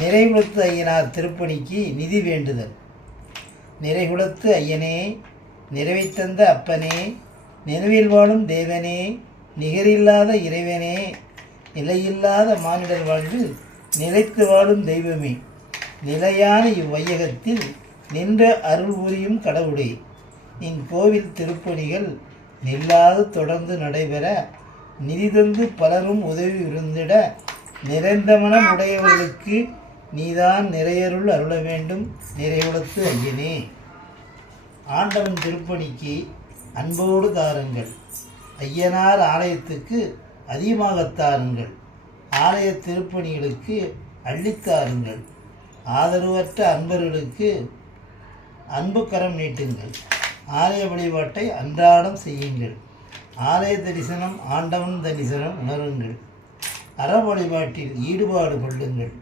நிறைகுலத்து ஐயனார் திருப்பணிக்கு நிதி வேண்டுதல். நிறைகுலத்து ஐயனே, நிறைவைத்தந்த அப்பனே, நினைவில் வாழும் தேவனே, நிகரில்லாத இறைவனே, நிலையில்லாத மானிடர் வாழ்வில் நிலைத்து வாழும் தெய்வமே, நிலையான இவ்வையகத்தில் நின்ற அருள் புரியும் கடவுளே, நின் கோவில் திருப்பணிகள் நில்லாது தொடர்ந்து நடைபெற நிதி தந்து பலரும் உதவி இருந்திட நிறைந்த மனம் உடையவர்களுக்கு நீதான் நிறையருள் அருள வேண்டும். நிறைகுலத்து ஐயனே, ஆண்டவன் திருப்பணிக்கு அன்போடு தாருங்கள். ஐயனார் ஆலயத்துக்கு அதிகமாக தாருங்கள். ஆலய திருப்பணிகளுக்கு அள்ளித்தாருங்கள். ஆதரவற்ற அன்பர்களுக்கு அன்பு கரம் நீட்டுங்கள். ஆலய வழிபாட்டை அன்றாடம் செய்யுங்கள். ஆலய தரிசனம் ஆண்டவன் தரிசனம் உணருங்கள். அற வழிபாட்டில் ஈடுபாடு கொள்ளுங்கள்.